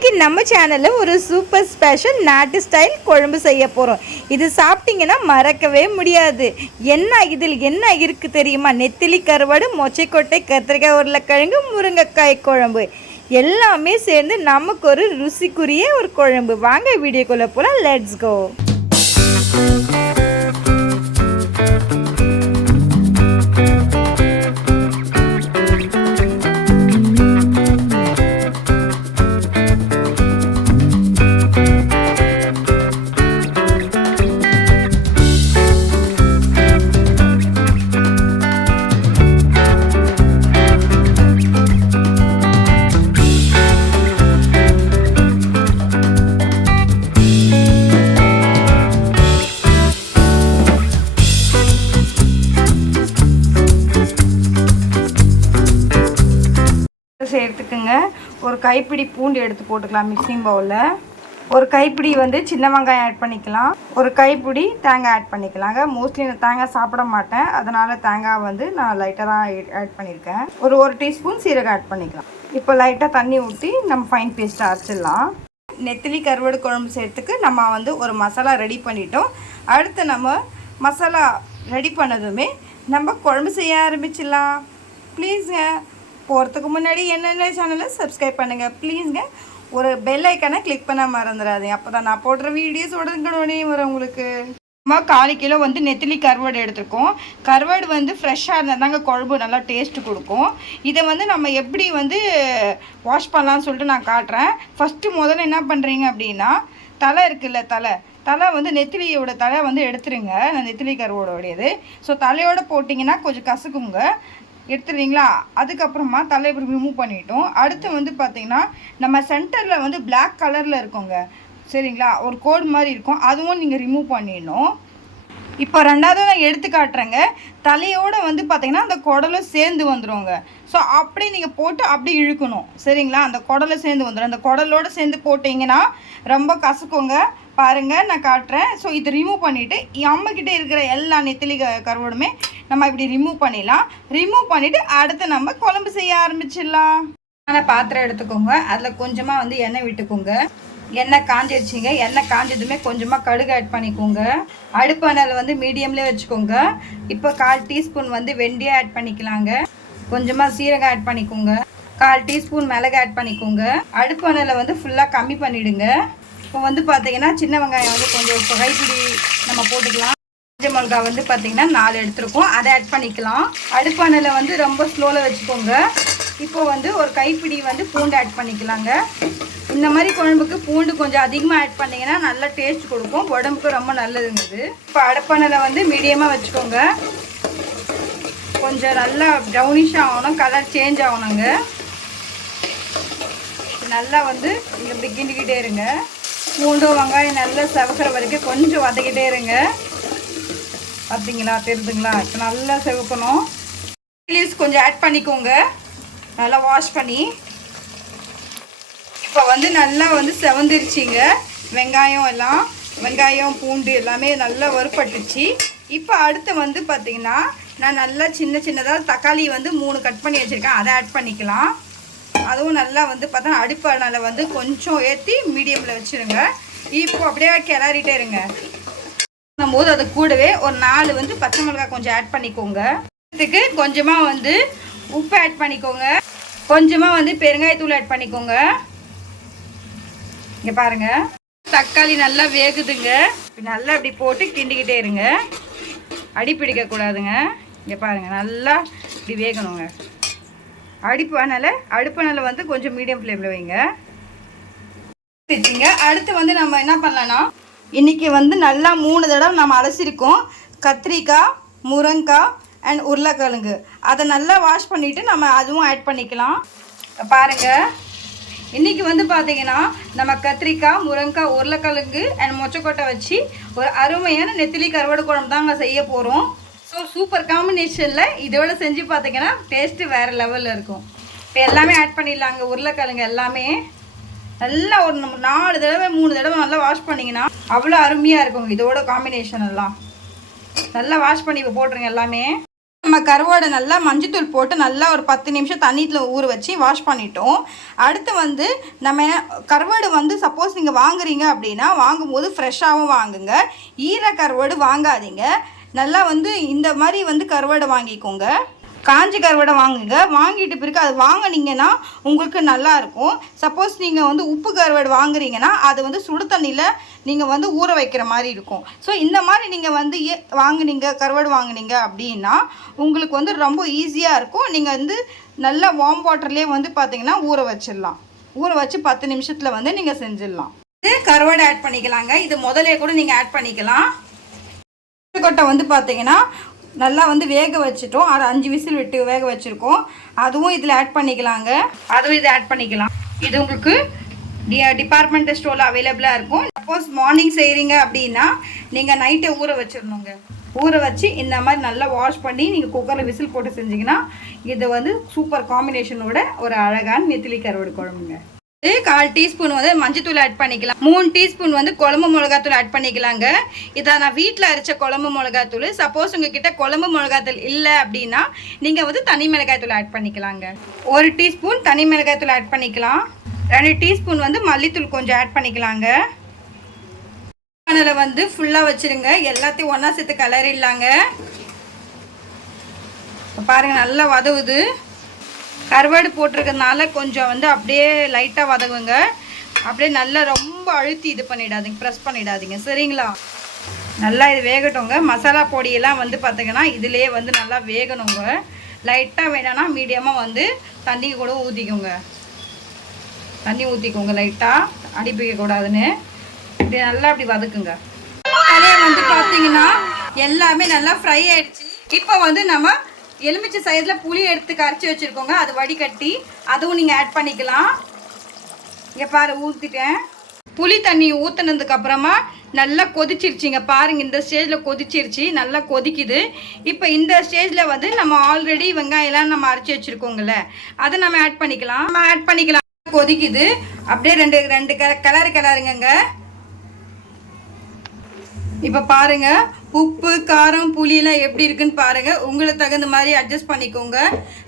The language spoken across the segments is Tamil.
இன்றைக்கி நம்ம சேனலில் ஒரு சூப்பர் ஸ்பெஷல் நாட்டு ஸ்டைல் குழம்பு செய்ய போகிறோம் இது சாப்பிட்டீங்கன்னா மறக்கவே முடியாது. என்ன இதில் என்ன இருக்குது தெரியுமா? நெத்திலி கருவாடு மொச்சைக்கொட்டை கத்திரிக்காய் உருளைக்கிழங்கு முருங்கைக்காய் குழம்பு. எல்லாமே சேர்ந்து நமக்கு ஒரு ருசிக்குரிய ஒரு குழம்பு. வாங்க வீடியோக்குள்ளே போகலாம் லெட்ஸ் கோ கைப்பிடி பூண்டு எடுத்து போட்டுக்கலாம் மிக்சிங் பவுலில் ஒரு கைப்பிடி வந்து சின்ன வெங்காயம் ஆட் பண்ணிக்கலாம். ஒரு கைப்பிடி தேங்காய் ஆட் பண்ணிக்கலாங்க மோஸ்ட்லி நான் தேங்காய் சாப்பிட மாட்டேன். அதனால் தேங்காய் வந்து நான் லைட்டாக தான் ஆட் பண்ணியிருக்கேன் ஒரு ஒரு டீஸ்பூன் சீரகம் ஆட் பண்ணிக்கலாம். இப்போ லைட்டாக தண்ணி ஊற்றி நம்ம ஃபைன் பேஸ்ட்டை அரைச்சிடலாம். நெத்திலி கருவாடு குழம்பு செய்கிறதுக்கு நம்ம வந்து ஒரு மசாலா ரெடி பண்ணிட்டோம். அடுத்து நம்ம மசாலா ரெடி பண்ணதுமே நம்ம குழம்பு செய்ய ஆரம்பிச்சிடலாம். ப்ளீஸுங்க போகிறதுக்கு முன்னாடி என்னென்ன சேனலை சப்ஸ்கிரைப் பண்ணுங்கள் ப்ளீஸுங்க ஒரு பெல் ஐக்கனை கிளிக் பண்ண மறந்துடாதீங்க. அப்போ தான் நான் போடுற வீடியோஸ் உடனே வரும் உங்களுக்கு. நம்ம கால் கிலோ வந்து நெத்திலி கருவாடு எடுத்திருக்கோம். கருவாடு வந்து ஃப்ரெஷ்ஷாக இருந்தால் தாங்க குழம்பு நல்லா டேஸ்ட்டு கொடுக்கும். இதை வந்து நம்ம எப்படி வந்து வாஷ் பண்ணலாம்னு சொல்லிட்டு நான் காட்டுறேன். ஃபஸ்ட்டு முதல்ல என்ன பண்ணுறீங்க அப்படின்னா தலை இருக்குல்ல தலை. தலை வந்து நெத்திலியோட தலை வந்து எடுத்துருங்க. நான் நெத்திலி கருவோடையது ஸோ தலையோடு போட்டிங்கன்னா கொஞ்சம் கசுக்குங்க. எடுத்துடுவீங்களா? அதுக்கப்புறமா தலையை ரிமூவ் பண்ணிட்டோம். அடுத்து வந்து பார்த்திங்கன்னா நம்ம சென்டரில் வந்து பிளாக் கலரில் இருக்கோங்க. சரிங்களா? ஒரு கோடு மாதிரி இருக்கும். அதுவும் நீங்கள் ரிமூவ் பண்ணிடணும். இப்போ ரெண்டாவது நான் எடுத்து காட்டுறேங்க. தலையோடு வந்து பார்த்தீங்கன்னா அந்த குடலும் சேர்ந்து வந்துருங்க. ஸோ அப்படியே நீங்கள் போட்டு அப்படியே இழுக்கணும். சரிங்களா? அந்த குடலை சேர்ந்து வந்துடும் அந்த குடலோடு சேர்ந்து போட்டிங்கன்னா ரொம்ப கசக்குங்க. பாருங்கள் நான் காட்டுறேன். ஸோ இது ரிமூவ் பண்ணிவிட்டு அம்மக்கிட்ட இருக்கிற எல்லா நெத்திலி க- நம்ம இப்படி ரிமூவ் பண்ணிடலாம். ரிமூவ் பண்ணிவிட்டு அடுத்து நம்ம குழம்பு செய்ய ஆரம்பிச்சிடலாம். ஆனால் பாத்திரம் எடுத்துக்கோங்க. அதில் கொஞ்சமாக வந்து எண்ணெய் விட்டுக்கோங்க. எண்ணெய் காஞ்சிருச்சிங்க. எண்ணெய் காஞ்சதுமே கொஞ்சமாக கடுகு ஆட் பண்ணிக்கோங்க. அடுப்பு அனல் வந்து மீடியம்லேயே வச்சுக்கோங்க. இப்போ கால் டீஸ்பூன் வந்து வெந்தயம் ஆட் பண்ணிக்கலாங்க. கொஞ்சமாக சீரகம் ஆட் பண்ணிக்கோங்க. கால் டீஸ்பூன் மிளகு ஆட் பண்ணிக்கோங்க. அடுப்பு அனலை வந்து ஃபுல்லாக கம்மி பண்ணிவிடுங்க இப்போ வந்து பார்த்தீங்கன்னா சின்ன வெங்காயம் வந்து கொஞ்சம் கைப்பிடி நம்ம போட்டுக்கலாம். பச்சை மிளகா வந்து பார்த்தீங்கன்னா நாலு எடுத்துருக்கோம். அதை ஆட் பண்ணிக்கலாம். அடுப்பானையில் வந்து ரொம்ப ஸ்லோவில் வச்சுக்கோங்க. இப்போ வந்து ஒரு கைப்பிடி வந்து பூண்டு ஆட் பண்ணிக்கலாங்க. இந்த மாதிரி குழம்புக்கு பூண்டு கொஞ்சம் அதிகமாக ஆட் பண்ணிங்கன்னா நல்லா டேஸ்ட் கொடுக்கும். உடம்புக்கு ரொம்ப நல்லதுங்க இது இப்போ அடுப்பானையில் வந்து மீடியமாக வச்சுக்கோங்க. கொஞ்சம் நல்லா ப்ரௌனிஷாக ஆகணும். கலர் சேஞ்ச் ஆகணுங்க. நல்லா வந்து இப்படி கிண்டிக்கிட்டே இருங்க. பூண்டு வெங்காயம் நல்லா செவக்கிற வரைக்கும் கொஞ்சம் வதக்கிட்டே இருங்க. பார்த்தீங்களா தெரியுதுங்களா இப்போ நல்லா செவக்கணும். லீவ்ஸ் கொஞ்சம் ஆட் பண்ணிக்கோங்க. நல்லா வாஷ் பண்ணி. இப்போ வந்து நல்லா வந்து செவந்துருச்சிங்க. வெங்காயம் எல்லாம் வெங்காயம் பூண்டு எல்லாமே நல்லா வறுப்பட்டுச்சு இப்போ அடுத்து வந்து பார்த்திங்கன்னா நான் நல்லா சின்ன சின்னதாக தக்காளி வந்து மூணு கட் பண்ணி வச்சுருக்கேன். அதை ஆட் பண்ணிக்கலாம். அதுவும் நல்லா வந்து பார்த்தா அடுப்பானால் வந்து கொஞ்சம் ஏற்றி மீடியமில் வச்சுருங்க. இப்போ அப்படியே கிளறிட்டே இருங்க. போது அது கூடவே ஒரு நாலு வந்து பச்சை மிளகாய் கொஞ்சம் ஆட் பண்ணிக்கோங்க. இதுக்கு கொஞ்சமாக வந்து உப்பு ஆட் பண்ணிக்கோங்க. கொஞ்சமாக வந்து பெருங்காயத்தூள் ஆட் பண்ணிக்கோங்க. இங்கே பாருங்க. தக்காளி நல்லா வேகுதுங்க. நல்லா இப்படி போட்டு கிண்டிக்கிட்டே இருங்க. அடி பிடிக்கக்கூடாதுங்க இங்கே பாருங்க நல்லா இப்படி வேகணுங்க. அடுப்பு அனலை அடுப்பு அனலை வந்து கொஞ்சம் மீடியம் ஃப்ளேமில் வைங்க. வச்சுங்க அடுத்து வந்து நம்ம என்ன பண்ணலாம்னா இன்றைக்கி வந்து நல்லா மூணு தடவை நம்ம அலசிருக்கோம் கத்திரிக்காய் முருங்காய் அண்ட் உருளைக்கிழங்கு. அதை நல்லா வாஷ் பண்ணிவிட்டு நம்ம அதுவும் ஆட் பண்ணிக்கலாம். பாருங்கள் இன்றைக்கி வந்து பார்த்தீங்கன்னா நம்ம கத்திரிக்காய் முருங்காய் உருளைக்கிழங்கு அண்ட் மொச்சக்கொட்டை வச்சு ஒரு அருமையான நெத்திலி கருவாடு குழம்பு தாங்க செய்ய போகிறோம் ஸோ சூப்பர் காம்பினேஷனில் இதோட செஞ்சு பார்த்தீங்கன்னா டேஸ்ட்டு வேறு லெவலில் இருக்கும். இப்போ எல்லாமே ஆட் பண்ணிடலாங்க. உருளைக்கிழங்கு எல்லாமே நல்லா ஒரு நம்ம நாலு தடவை மூணு தடவை நல்லா வாஷ் பண்ணிங்கன்னா அவ்வளோ அருமையாக இருக்கும் இதோட காம்பினேஷன் எல்லாம். நல்லா வாஷ் பண்ணி இப்போ போட்டுருங்க எல்லாமே. நம்ம கருவாடை நல்லா மஞ்சத்தூள் போட்டு நல்லா ஒரு பத்து நிமிஷம் தண்ணியில் ஊற வச்சு வாஷ் பண்ணிட்டோம். அடுத்து வந்து நம்ம கருவாடு வந்து சப்போஸ் நீங்கள் வாங்குறீங்க அப்படின்னா வாங்கும்போது ஃப்ரெஷ்ஷாகவும் வாங்குங்க. ஈர கருவாடு வாங்காதீங்க. நல்லா வந்து இந்த மாதிரி வந்து கருவாடை வாங்கிக்கோங்க. காஞ்சி கருவாடை வாங்குங்க. வாங்கிட்டு பிறகு அது வாங்கினீங்கன்னா உங்களுக்கு நல்லா இருக்கும். சப்போஸ் நீங்கள் வந்து உப்பு கருவாடு வாங்குறீங்கன்னா அது வந்து சுடு தண்ணியில் நீங்கள் வந்து ஊற வைக்கிற மாதிரி இருக்கும். ஸோ இந்த மாதிரி நீங்கள் வந்து ஏ- வாங்குனீங்க கருவாடு வாங்குனீங்க அப்படின்னா உங்களுக்கு வந்து ரொம்ப ஈஸியாக இருக்கும். நீங்கள் வந்து நல்லா வார்ம் வாட்டர்லேயே வந்து பார்த்தீங்கன்னா ஊற வச்சிடலாம். ஊற வச்சு பத்து நிமிஷத்தில் வந்து நீங்கள் செஞ்சிடலாம். இது கருவாடை ஆட் பண்ணிக்கலாங்க. இது முதலே கூட நீங்கள் ஆட் பண்ணிக்கலாம். கொட்டை வந்து பார்த்தீங்கன்னா நல்லா வந்து வேக வச்சுட்டோம். அது அஞ்சு விசில் விட்டு வேக வச்சுருக்கோம். அதுவும் இதில் ஆட் பண்ணிக்கலாங்க. அதுவும் இதை ஆட் பண்ணிக்கலாம். இது உங்களுக்கு டி டிபார்ட்மெண்ட் ஸ்டோரில் அவைலபிளாக இருக்கும். சப்போஸ் மார்னிங் செய்கிறீங்க அப்படின்னா நீங்கள் நைட்டே ஊற வச்சிடணுங்க. ஊற வச்சு இந்த மாதிரி நல்லா வாஷ் பண்ணி நீங்கள் குக்கரில் விசில் போட்டு செஞ்சீங்கன்னா இது வந்து சூப்பர் காம்பினேஷனோட ஒரு அழகான நெத்திலி கருவடு குழம்புங்க. கால் டீஸ்பூன் வந்து மஞ்சத்தூள் ஆட் பண்ணிக்கலாம். மூணு டீஸ்பூன் வந்து குழம்பு மிளகாத்தூள் ஆட் பண்ணிக்கலாங்க. இதை நான் வீட்டில் அரைச்ச குழம்பு மிளகாத்தூள். சப்போஸ் உங்ககிட்ட குழம்பு மிளகாத்தூள் இல்லை அப்படின்னா நீங்கள் வந்து தனி மிளகாய்த்தூள் ஆட் பண்ணிக்கலாங்க. ஒரு டீஸ்பூன் தனி மிளகாய்த்தூள் ஆட் பண்ணிக்கலாம். ரெண்டு டீஸ்பூன் வந்து மல்லித்தூள் கொஞ்சம் ஆட் பண்ணிக்கலாங்க. அதில் வந்து ஃபுல்லாக வச்சுருங்க. எல்லாத்தையும் ஒன்றா சேர்த்து கலர் இல்லாங்க. பாருங்கள் நல்லா வதவுது. கருவாடு போட்டிருக்கறதுனால கொஞ்சம் வந்து அப்படியே லைட்டாக வதங்குங்க. அப்படியே நல்லா ரொம்ப அழுத்தி இது பண்ணிடாதீங்க ப்ரெஸ் பண்ணிடாதீங்க. சரிங்களா? நல்லா இது வேகட்டுங்க மசாலா பொடியெல்லாம் வந்து பார்த்தீங்கன்னா இதுலேயே வந்து நல்லா வேகணுங்க. லைட்டாக வேணும்னா மீடியமாக வந்து தண்ணி கூட ஊற்றிக்கோங்க தண்ணி ஊற்றிக்கோங்க லைட்டாக அடிப்பிக்க கூடாதுன்னு. இப்படி நல்லா அப்படி வதக்குங்க. அதே வந்து பார்த்தீங்கன்னா எல்லாமே நல்லா ஃப்ரை ஆயிடுச்சு. இப்போ வந்து நம்ம எலுமிச்சை சைஸில் புளி எடுத்து கரைச்சி வச்சுருக்கோங்க. அது வடிகட்டி அதுவும் நீங்கள் ஆட் பண்ணிக்கலாம். இங்கே பாரு ஊற்றிட்டேன் புளி தண்ணி ஊற்றுனதுக்கப்புறமா நல்லா கொதிச்சிருச்சுங்க. பாருங்கள் இந்த ஸ்டேஜில் கொதிச்சிருச்சு. நல்லா கொதிக்குது. இப்போ இந்த ஸ்டேஜில் வந்து நம்ம ஆல்ரெடி வெங்காயம்லாம் நம்ம அரைச்சி வச்சுருக்கோங்கள அதை நம்ம ஆட் பண்ணிக்கலாம். நம்ம ஆட் பண்ணிக்கலாம். கொதிக்குது. அப்படியே ரெண்டு ரெண்டு க கலர் கலருங்க இப்போ பாருங்க உப்பு காரம் புளியெல்லாம் எப்படி இருக்குன்னு பாருங்க. உங்களுக்கு தகுந்த மாதிரி அட்ஜஸ்ட் பண்ணிக்கோங்க.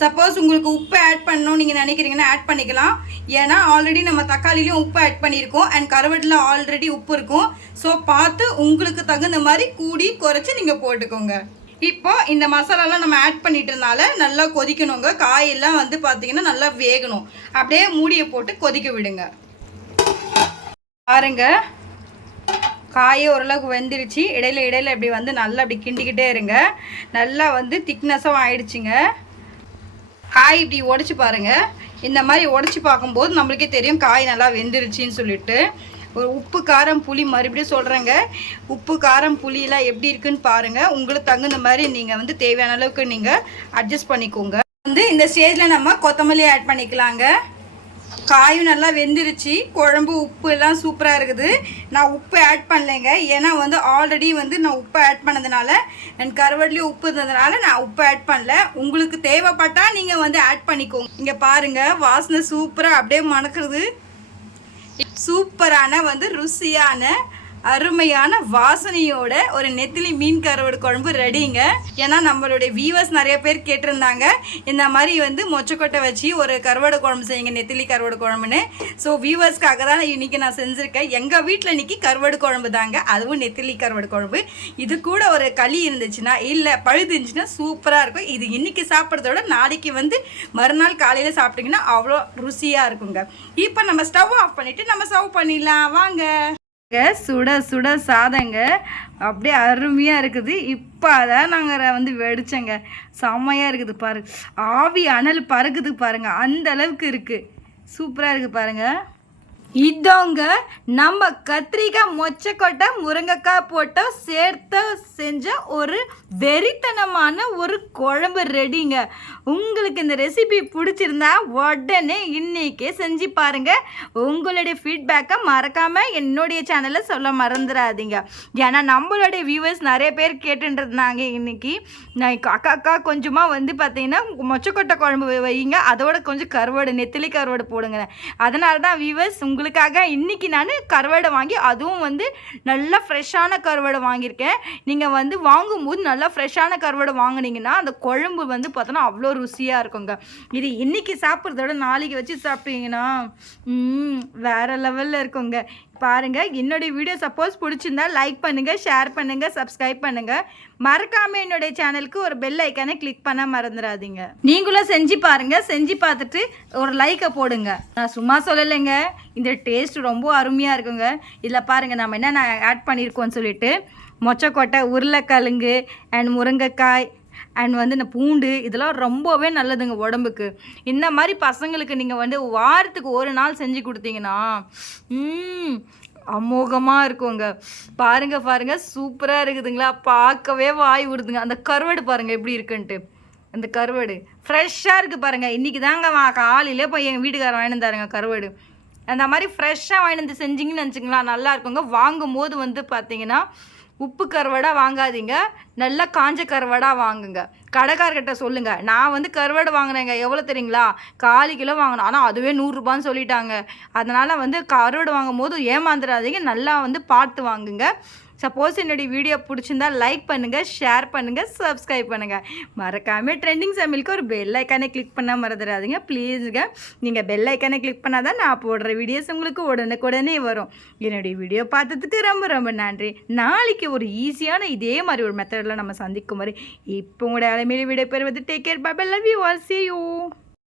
சப்போஸ் உங்களுக்கு உப்பு ஆட் பண்ணணும் நீங்கள் நினைக்கிறீங்கன்னா ஆட் பண்ணிக்கலாம். ஏன்னா ஆல்ரெடி நம்ம தக்காளிலையும் உப்பு ஆட் பண்ணியிருக்கோம். அண்ட் கருவட்டில் ஆல்ரெடி உப்பு இருக்கும். ஸோ பார்த்து உங்களுக்கு தகுந்த மாதிரி கூடி குறைச்சி நீங்கள் போட்டுக்கோங்க. இப்போ இந்த மசாலாலாம் நம்ம ஆட் பண்ணிட்டதுனால நல்லா கொதிக்கணுங்க. காயெல்லாம் வந்து பார்த்தீங்கன்னா நல்லா வேகணும். அப்படியே மூடியை போட்டு கொதிக்க விடுங்க. பாருங்க. காயே ஓரளவுக்கு வெந்துருச்சு. இடையில இடையில இப்படி வந்து நல்லா அப்படி கிண்டிக்கிட்டே இருங்க. நல்லா வந்து திக்னஸும் ஆயிடுச்சுங்க. காய் இப்படி உடச்சி பாருங்க. இந்த மாதிரி உடச்சி பார்க்கும்போது நம்மளுக்கே தெரியும் காய் நல்லா வெந்துருச்சின்னு சொல்லிட்டு. ஒரு உப்பு காரம் புளி மறுபடியும் சொல்கிறேங்க உப்பு காரம் புளியெலாம் எப்படி இருக்குன்னு பாருங்கள் உங்களுக்கு தகுந்த மாதிரி நீங்கள் வந்து தேவையான அளவுக்கு நீங்கள் அட்ஜஸ்ட் பண்ணிக்கோங்க. வந்து இந்த ஸ்டேஜில் நம்ம கொத்தமல்லி ஆட் பண்ணிக்கலாங்க. காயும் நல்லா வெந்துருச்சு. குழம்பு உப்பு எல்லாம் சூப்பராக இருக்குது. நான் உப்பு ஆட் பண்ணலைங்க. ஏன்னா வந்து ஆல்ரெடி வந்து நான் உப்பு ஆட் பண்ணதுனால என் கருவட்லேயும் உப்பு இருந்ததுனால நான் உப்பு ஆட் பண்ணல. உங்களுக்கு தேவைப்பட்டால் நீங்கள் வந்து ஆட் பண்ணிக்கோங்க. இங்கே பாருங்கள் வாசனை சூப்பராக அப்படியே மணக்குறது. சூப்பரான வந்து ருசியான அருமையான வாசனையோட ஒரு நெத்திலி மீன் கருவாடு குழம்பு ரெடிங்க. ஏன்னா நம்மளுடைய வியூவர்ஸ் நிறைய பேர் கேட்டிருந்தாங்க இந்த மாதிரி வந்து மொச்சக்கொட்டை வச்சு ஒரு கருவாடு குழம்பு செய்யுங்க நெத்திலி கருவாடு குழம்புன்னு. ஸோ வியூவர்ஸ்க்காக தான் இன்னைக்கு நான் செஞ்சுருக்கேன். எங்கள் வீட்டில் இன்னைக்கு கருவாடு குழம்பு தாங்க. அதுவும் நெத்திலி கருவாடு குழம்பு. இது கூட ஒரு களி இருந்துச்சுன்னா இல்லை பழுது இருந்துச்சுன்னா சூப்பராக இருக்கும். இது இன்னைக்கு சாப்பிட்றதோட நாளைக்கு வந்து மறுநாள் காலையில் சாப்பிட்டிங்கன்னா அவ்வளோ ருசியாக இருக்குங்க. இப்போ நம்ம ஸ்டவ் ஆஃப் பண்ணிவிட்டு நம்ம சர்வ் பண்ணிடலாம். வாங்க. சுட சுட சாதங்க. அப்படியே அருமையாக இருக்குது. இப்போ அதான் நாங்கள் வந்து வெடிச்சங்க. செம்மையாக இருக்குது பாரு. ஆவி அனல் பறக்குது பாருங்கள் அந்த அளவுக்கு இருக்குது சூப்பராக இருக்குது பாருங்கள் இதோங்க நம்ம கத்திரிக்காய் மொச்சக்கொட்டை முருங்கைக்காய் போட்டோம் சேர்த்து செஞ்ச ஒரு வெறித்தனமான ஒரு குழம்பு ரெடிங்க உங்களுக்கு இந்த ரெசிபி பிடிச்சிருந்தா உடனே இன்னைக்கே செஞ்சு பாருங்கள் உங்களுடைய ஃபீட்பேக்கை மறக்காமல் என்னுடைய சேனலில் சொல்ல மறந்துடாதீங்க ஏன்னா நம்மளுடைய வியூவர்ஸ் நிறைய பேர் கேட்டுருந்தாங்க இன்னைக்கு. நான் அக்கா அக்கா கொஞ்சமாக வந்து பார்த்தீங்கன்னா மொச்சக்கொட்டை குழம்பு வைங்க அதோட கொஞ்சம் கருவாடு நெத்திலி கருவாடு போடுங்க அதனால தான் வியூவர்ஸ் உங்கள் உங்களுக்காக இன்றைக்கி நான் கருவாடை வாங்கி அதுவும் வந்து நல்லா ஃப்ரெஷ்ஷான கருவாடை வாங்கியிருக்கேன். நீங்கள் வந்து வாங்கும்போது நல்லா ஃப்ரெஷ்ஷான கருவாடை வாங்கினீங்கன்னா அந்த குழம்பு வந்து பார்த்தோன்னா அவ்வளோ ருசியாக இருக்குங்க. இது இன்றைக்கி சாப்பிட்றத விட நாளைக்கு வச்சு சாப்பிட்டீங்கன்னா வேறு வேற லெவலில் இருக்குங்க. பாருங்கள் என்னுடைய வீடியோ சப்போஸ் பிடிச்சிருந்தா லைக் பண்ணுங்கள் ஷேர் பண்ணுங்கள் சப்ஸ்கிரைப் பண்ணுங்கள் மறக்காமல் என்னுடைய சேனலுக்கு ஒரு பெல் ஐக்கானை கிளிக் பண்ண மறந்துடாதீங்க. நீங்களும் செஞ்சு பாருங்கள் செஞ்சு பார்த்துட்டு ஒரு லைக்கை போடுங்க. நான் சும்மா சொல்லலைங்க. இந்த டேஸ்ட் ரொம்ப அருமையாக இருக்குங்க. இதில் பாருங்கள் நம்ம என்னென்ன ஆட் பண்ணியிருக்கோம்னு சொல்லிட்டு மொச்சக்கொட்டை உருளைக்கிழங்கு அண்ட் முருங்கைக்காய் அண்ட் வந்து இந்த பூண்டு இதெல்லாம் ரொம்பவே நல்லதுங்க உடம்புக்கு. இந்த மாதிரி பசங்களுக்கு நீங்கள் வந்து வாரத்துக்கு ஒரு நாள் செஞ்சு கொடுத்தீங்கன்னா ம், அமோகமாக இருக்குங்க. பாருங்க பாருங்க சூப்பராக இருக்குதுங்களா? பார்க்கவே வாய் விடுதுங்க அந்த கருவாடு பாருங்க எப்படி இருக்குன்ட்டு. அந்த கருவாடு. ஃப்ரெஷ்ஷாக இருக்குது பாருங்கள் இன்றைக்கி தாங்க வா காலையிலே போய் எங்கள் வீட்டுக்காரர் வாங்கிட்டு தாருங்க கருவாடு. அந்த மாதிரி ஃப்ரெஷ்ஷாக வாங்கிட்டு வந்து செஞ்சிங்கன்னு நினச்சிங்களா நல்லா இருக்குங்க. வாங்கும் போது வந்து பார்த்தீங்கன்னா உப்பு கருவாடா வாங்காதீங்க. நல்லா காஞ்ச கருவாடா வாங்குங்க. கடைக்காரர்கிட்ட சொல்லுங்க. நான் வந்து கருவாடு வாங்கினேங்க. எவ்வளோ தெரியுங்களா? காலு கிலோ வாங்கினேன் ஆனால் அதுவே நூறுரூபான்னு சொல்லிட்டாங்க. அதனால் வந்து கருவாடு வாங்கும் போது ஏமாந்துடாதீங்க நல்லா வந்து பார்த்து வாங்குங்க. சப்போஸ் என்னுடைய வீடியோ பிடிச்சிருந்தா லைக் பண்ணுங்கள் ஷேர் பண்ணுங்கள் சப்ஸ்கிரைப் பண்ணுங்கள் மறக்காமல் ட்ரெண்டிங் சமையலுக்கு ஒரு பெல் ஐக்கானை கிளிக் பண்ண மறந்துடாதீங்க. ப்ளீஸுங்க நீங்கள் பெல் ஐக்கானை கிளிக் பண்ணால் தான் நான் போடுற வீடியோஸ் உங்களுக்கு உடனுக்குடனே வரும். என்னுடைய வீடியோ பார்த்ததுக்கு ரொம்ப ரொம்ப நன்றி. நாளைக்கு ஒரு ஈஸியான இதே மாதிரி ஒரு மெத்தடில் நம்ம சந்திக்கும் மாதிரி இப்போ உங்களோட அலைமையில விடைபெறுவது. Take care bye love you all see you